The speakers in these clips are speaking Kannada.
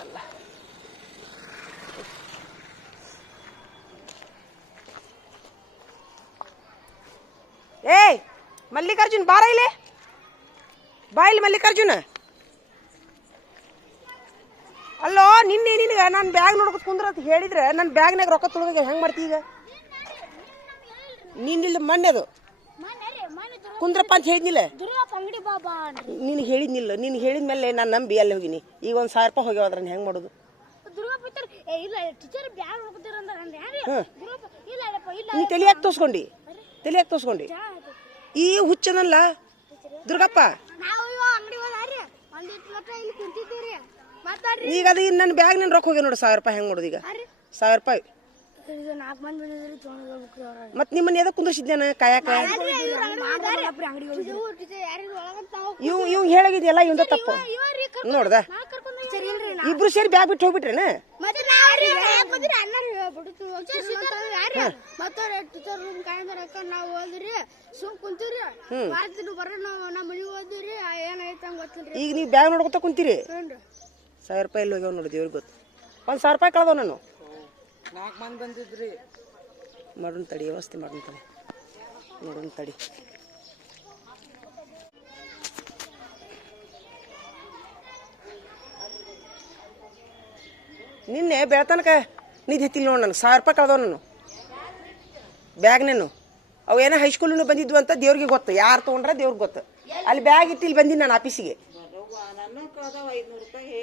ಇರಲ್ಲ ಏಯ್, ಮಲ್ಲಿಕಾರ್ಜುನ್, ಬಾರ ಇಲ್ಲಿ. ಬಾ ಇಲ್ಲಿ ಮಲ್ಲಿಕಾರ್ಜುನ. ಅಲ್ಲೋ, ನಿನ್ನೆ ನಿನಗೆ ನನ್ನ ಬ್ಯಾಗ್ ನೋಡ್ಕೊತ ಕುಂದ್ರ ಅಂತ ಹೇಳಿದ್ರೆ ನನ್ನ ಬ್ಯಾಗ್ನಾಗ ರೊಕ್ಕ ತುಳಿದಾಗ ಹೆಂಗೆ ಮಾಡ್ತೀಗ ನೀನಿಲ್ಲ ಮಣ್ಣದು ಕುಂದ್ರಪ್ಪ ಅಂತ ಹೇಳಿದ್ನಿಲ್ಲ. ನೀನು ನಿನಗೆ ಹೇಳಿದ್ನಿಲ್ಲ ನೀನು ಹೇಳಿದ ಮೇಲೆ ನಾನು ನಂಬಿ ಅಲ್ಲಿ ಹೋಗಿನಿ. ಈಗ ಒಂದು ಸಾವಿರ ರೂಪಾಯಿ ಹೋಗ್ಯಾವ ಅದ್ರನ್ನ ಹೆಂಗೆ ಮಾಡೋದು? ನೀ ತಲೆಯಾಗಿ ತೋರ್ಸ್ಕೊಂಡಿ ತಲೆಯಾಗಿ ತೋರ್ಸ್ಕೊಂಡಿ ಈ ಹುಚ್ಚನಲ್ಲ? ದುರ್ಗಪ್ಪ. ಈಗ ಅದು ನನ್ನ ಬ್ಯಾಗ್ ನನ್ನ ರೊಕ್ಕ ಹೋಗ್ಯ ನೋಡು ಸಾವಿರ ರೂಪಾಯಿ ಹೆಂಗೆ ಮಾಡೋದು ಈಗ? ಸಾವಿರ ರೂಪಾಯಿ. ಮತ್ತು ನಿಮ್ಮನ್ನ ಎದಕ್ಕೆ ಕುಂದ್ರಿಸಿದ್ದೇನ ಕಾಯಕ ಇವ್ ಇವ್ ಹೇಳಿದ್ಯಲ್ಲ ಇವಂದ ತಪ್ಪು. ಇವ್ರಿ ನೋಡ್ದ? ಇಬ್ರು ಸೇರಿ ಬ್ಯಾಗ್ ಬಿಟ್ಟು ಹೋಗ್ಬಿಟ್ರೇನ? ಈಗ ನೀವ್ ಬ್ಯಾಗ್ ನೋಡ್ಕೊತ ಕುಂತೀರಿ? ಸಾವಿರ ರೂಪಾಯಿ ಇಲ್ಲಿ ಹೋಗ್ಯಾವ ನೋಡಿ ದೇವ್ರಿಗೆ ಗೊತ್ತು. ಒಂದು ಸಾವಿರ ರೂಪಾಯಿ ಕಳ್ದವ ನಾನು. ನಾಲ್ಕು ಮಂದಿ ಬಂದಿದ್ರಿ. ಮಾಡೋಣ ತಡಿ ವ್ಯವಸ್ಥೆ ಮಾಡೋಣ ತಡಿ. ನೋಡೋಣ ತಡಿ. ನಿನ್ನೆ ಬೆಳತನಕ ನಿಧಿ ಎತ್ತಿಲ್ಲ ನೋಡಿ ನಾನು ಸಾವಿರ ರೂಪಾಯಿ ಕಳ್ದವ ನಾನು. ಬ್ಯಾಗ್ನೇನು ಅವು ಏನೋ ಹೈಸ್ಕೂಲಿನ ಬಂದಿದ್ವು ಅಂತ ದೇವ್ರಿಗೆ ಗೊತ್ತು. ಯಾರು ತೊಗೊಂಡ್ರೆ ದೇವ್ರಿಗೆ ಗೊತ್ತು. ಅಲ್ಲಿ ಬ್ಯಾಗ್ ಇಟ್ಟು ಇಲ್ಲಿ ಬಂದಿನಿ ನಾನು ಆಫೀಸಿಗೆ.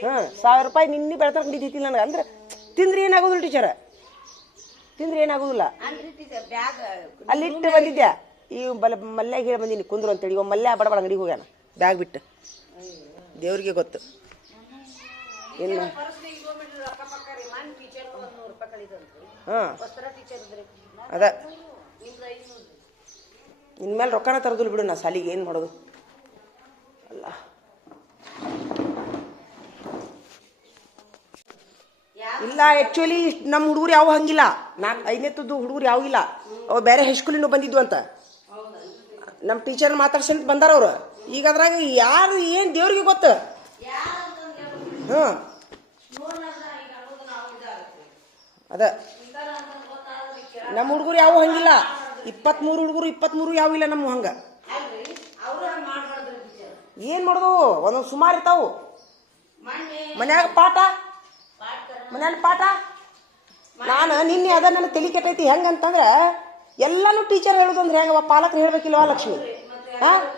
ಹಾಂ ಸಾವಿರ ರೂಪಾಯಿ ನಿನ್ನೆ ಬೆಳತನಕ ನಿಧಿ ಹತ್ತಿಲ್ಲ ನನಗೆ. ಅಂದ್ರೆ ತಿಂದ್ರೆ ಏನಾಗೋದಿಲ್ಲ ಟೀಚರ ತಿಂದ್ರೆ ಏನಾಗುದಿಲ್ಲ. ಅಲ್ಲಿ ಇಟ್ಟು ಬಂದಿದ್ದೆ ಈ ಬಲ ಮಲ್ಯಾಗ ಹೇಳಿ ಬಂದೀನಿ ಕುಂದ್ರು ಅಂತೇಳಿ. ಇವ ಮಲ್ಯ ಬಡಬಡ ಅಂಗಡಿಗೆ ಹೋಗ್ಯಾನ ಬ್ಯಾಗ್ ಬಿಟ್ಟು. ದೇವ್ರಿಗೆ ಗೊತ್ತು. ಇಲ್ಲ. ಹಾಂ. ಅದ. ಇನ್ಮೇಲೆ ರೊಕ್ಕನ ತರದಿಲ್ಲ ಬಿಡು ನಾ ಸಾಲಿಗೆ ಏನು ಮಾಡೋದು? ಅಲ್ಲ. ಇಲ್ಲ ಆ್ಯಕ್ಚುಲಿ ನಮ್ಮ ಹುಡುಗರು ಯಾವ ಹಂಗಿಲ್ಲ. ಐದನೇ ತುದ್ದು ಹುಡುಗರು ಯಾವ ಇಲ್ಲ ಅವು ಬೇರೆ ಹೈಸ್ಕೂಲಿನೂ ಬಂದಿದ್ವು ಅಂತ. ನಮ್ಮ ಟೀಚರ್ ಮಾತಾಡ್ಸಂತ ಬಂದಾರ ಅವ್ರು. ಈಗ ಅದ್ರಾಗ ಯಾರು ಏನು ದೇವ್ರಿಗೆ ಗೊತ್ತು? ಹ್ಞೂ. ಅದ. ನಮ್ಮ ಹುಡುಗರು ಯಾವ ಹಂಗಿಲ್ಲ. ಇಪ್ಪತ್ತ್ಮೂರು ಹುಡುಗರು ಇಪ್ಪತ್ತ್ಮೂರು ಯಾವ ಇಲ್ಲ ನಮ್ಮ ಹಂಗ. ಏನು ಮಾಡೋದು? ಒಂದೊಂದು ಸುಮಾರು ಇರ್ತಾವು. ಮನ್ಯಾಗ ಪಾಠ? ಮನ್ಯಾಗ ಪಾಠ? ನಾನು ನಿನ್ನೆ ಅದ ನನ್ನ ತಲೆ ಕೆಟ್ಟೈತಿ ಹೆಂಗಂತಂದ್ರೆ ಎಲ್ಲನೂ ಟೀಚರ್ ಹೇಳೋದಂದ್ರೆ ಹೆಂಗವ ಪಾಲಕರು ಹೇಳಬೇಕಿಲ್ವಾ ಲಕ್ಷ್ಮಿ? ಹಾ?